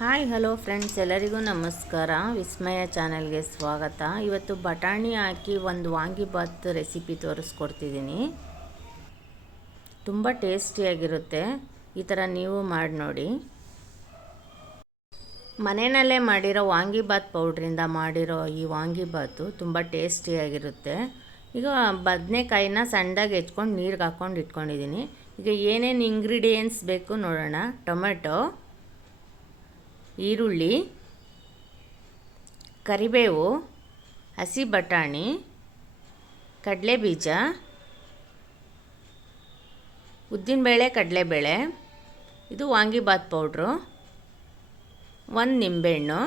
Hi hello friends, ಎಲ್ಲರಿಗೂ ನಮಸ್ಕಾರ. ವಿಸ್ಮಯ ಚಾನಲ್ಗೆ ಸ್ವಾಗತ. ಇವತ್ತು ಬಟಾಣಿ ಹಾಕಿ ಒಂದು ವಾಂಗಿಬಾತ್ ರೆಸಿಪಿ ತೋರಿಸ್ಕೊಡ್ತಿದ್ದೀನಿ. ತುಂಬ ಟೇಸ್ಟಿಯಾಗಿರುತ್ತೆ. ಈ ಥರ ನೀವು ಮಾಡಿ ನೋಡಿ. ಮನೆಯಲ್ಲೇ ಮಾಡಿರೋ ವಾಂಗಿಬಾತ್ ಪೌಡ್ರಿಂದ ಮಾಡಿರೋ ಈ ವಾಂಗಿಬಾತು ತುಂಬ ಟೇಸ್ಟಿಯಾಗಿರುತ್ತೆ. ಈಗ ಬದನೆಕಾಯಿನ ಸಣ್ಣದಾಗಿ ಹೆಚ್ಕೊಂಡು ನೀರಿಗೆ ಹಾಕ್ಕೊಂಡು ಇಟ್ಕೊಂಡಿದ್ದೀನಿ. ಈಗ ಏನೇನು ಇಂಗ್ರೀಡಿಯೆಂಟ್ಸ್ ಬೇಕು ನೋಡೋಣ. ಟೊಮೆಟೊ, ಈರುಳ್ಳಿ, ಕರಿಬೇವು, ಹಸಿ ಬಟಾಣಿ, ಕಡಲೆಬೀಜ, ಉದ್ದಿನಬೇಳೆ, ಕಡಲೆಬೇಳೆ, ಇದು ವಾಂಗಿಬಾತ್ ಪೌಡ್ರು, ಒಂದು ನಿಂಬೆಹಣ್ಣು.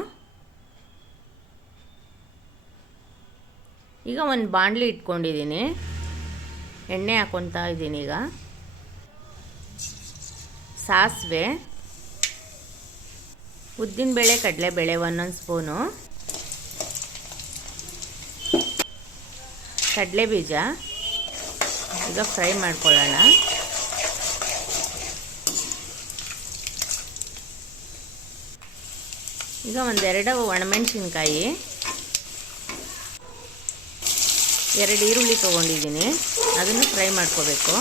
ಈಗ ಒಂದು ಬಾಣಲಿ ಇಟ್ಕೊಂಡಿದ್ದೀನಿ, ಎಣ್ಣೆ ಹಾಕ್ಕೊತಾ ಇದ್ದೀನಿ. ಈಗ ಸಾಸಿವೆ, ಉದ್ದಿನಬೇಳೆ, ಕಡಲೆಬೇಳೆ ಒಂದೊಂದು ಸ್ಪೂನು, ಕಡಲೆಬೀಜ ಈಗ ಫ್ರೈ ಮಾಡ್ಕೊಳ್ಳೋಣ. ಈಗ ಒಂದೆರಡು ಒಣಮೆಣಸಿನ್ಕಾಯಿ, 2 ಈರುಳ್ಳಿ ತೊಗೊಂಡಿದ್ದೀನಿ, ಅದನ್ನು ಫ್ರೈ ಮಾಡ್ಕೋಬೇಕು.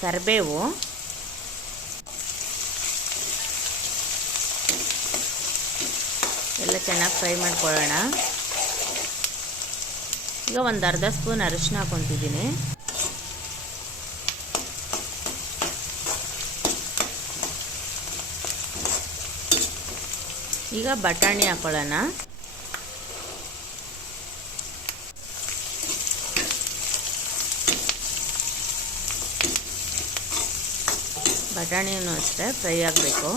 ಕರಿಬೇವು, ಎಲ್ಲ ಚೆನ್ನಾಗಿ ಫ್ರೈ ಮಾಡ್ಕೊಳ್ಳೋಣ. ಈಗ ಒಂದು ಅರ್ಧ ಸ್ಪೂನ್ ಅರಿಶಿನ ಹಾಕ್ಕೊತಿದ್ದೀನಿ. ಈಗ ಬಟಾಣಿ ಹಾಕ್ಕೊಳ್ಳೋಣ. ಬಟಾಣಿನೂ ಅಷ್ಟೇ ಫ್ರೈ ಆಗಬೇಕು.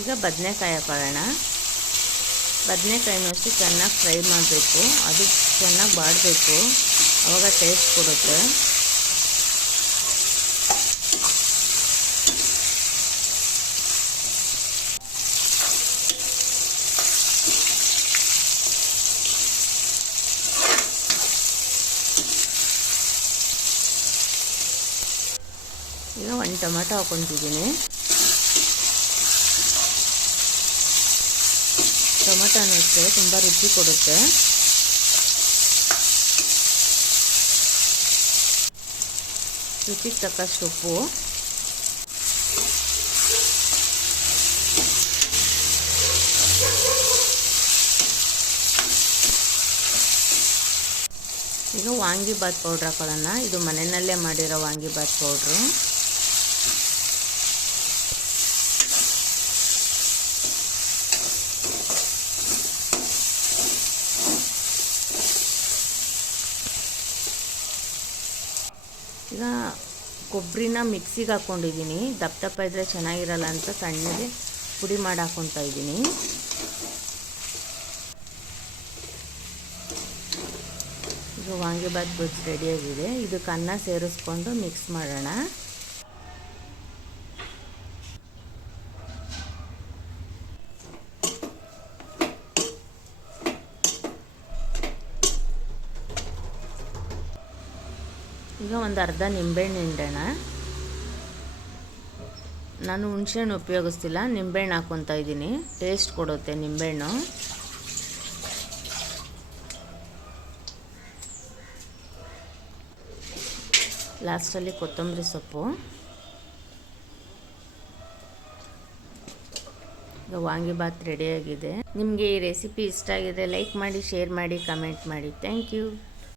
ಈಗ ಬದನೆಕಾಯಿ ಹಾಕೊಳ್ಳೋಣ. ಬದನೆಕಾಯಿನೂ ಅಷ್ಟೇ ಚೆನ್ನಾಗಿ ಫ್ರೈ ಮಾಡಬೇಕು. ಅದು ಚೆನ್ನಾಗಿ ಬಾಡಬೇಕು, ಆವಾಗ ಟೇಸ್ಟ್ ಕೊಡುತ್ತೆ. ಈಗ ಒಂದು ಟೊಮೆಟೊ ಹಾಕ್ಕೊತಿದ್ದೀನಿ. ಟೊಮೆಟೊನೂ ಅಷ್ಟೇ ತುಂಬ ರುಚಿ ಕೊಡುತ್ತೆ. ರುಚಿಗೆ ತಕ್ಕಷ್ಟು ಉಪ್ಪು, ಈಗ ವಾಂಗಿಬಾತ್ ಪೌಡ್ರ್ ಹಾಕೊಳ್ಳೋಣ. ಇದು ಮನೆಯಲ್ಲೇ ಮಾಡಿರೋ ವಾಂಗಿಬಾತ್ ಪೌಡ್ರು. ಈಗ ಕೊಬ್ಬರಿನ ಮಿಕ್ಸಿಗೆ ಹಾಕ್ಕೊಂಡಿದ್ದೀನಿ. ದಪ್ಪ ದಪ್ಪ ಇದ್ದರೆ ಚೆನ್ನಾಗಿರಲ್ಲ ಅಂತ ಸಣ್ಣಗೆ ಪುಡಿ ಮಾಡಿ ಹಾಕ್ಕೊತಾ ಇದ್ದೀನಿ. ಈಗ ವಾಂಗಿಬಾತ್ ಗೊಜ್ಜು ರೆಡಿಯಾಗಿದೆ. ಇದಕ್ಕೆ ಅನ್ನ ಸೇರಿಸ್ಕೊಂಡು ಮಿಕ್ಸ್ ಮಾಡೋಣ. ಈಗ ಒಂದು ಅರ್ಧ ನಿಂಬೆಹಣ್ಣು ಹಿಂಡೋಣ. ನಾನು ಹುಣಸೆಹಣ್ಣು ಉಪಯೋಗಿಸ್ತಿಲ್ಲ, ನಿಂಬೆಹಣ್ಣು ಹಾಕ್ಕೊತಾ ಇದ್ದೀನಿ. ಟೇಸ್ಟ್ ಕೊಡುತ್ತೆ ನಿಂಬೆಹಣ್ಣು. ಲಾಸ್ಟಲ್ಲಿ ಕೊತ್ತಂಬರಿ ಸೊಪ್ಪು. ಈಗ ವಾಂಗಿಬಾತ್ ರೆಡಿಯಾಗಿದೆ. ನಿಮಗೆ ಈ ರೆಸಿಪಿ ಇಷ್ಟ ಆಗಿದ್ರೆ ಲೈಕ್ ಮಾಡಿ, ಶೇರ್ ಮಾಡಿ, ಕಮೆಂಟ್ ಮಾಡಿ. Thank you.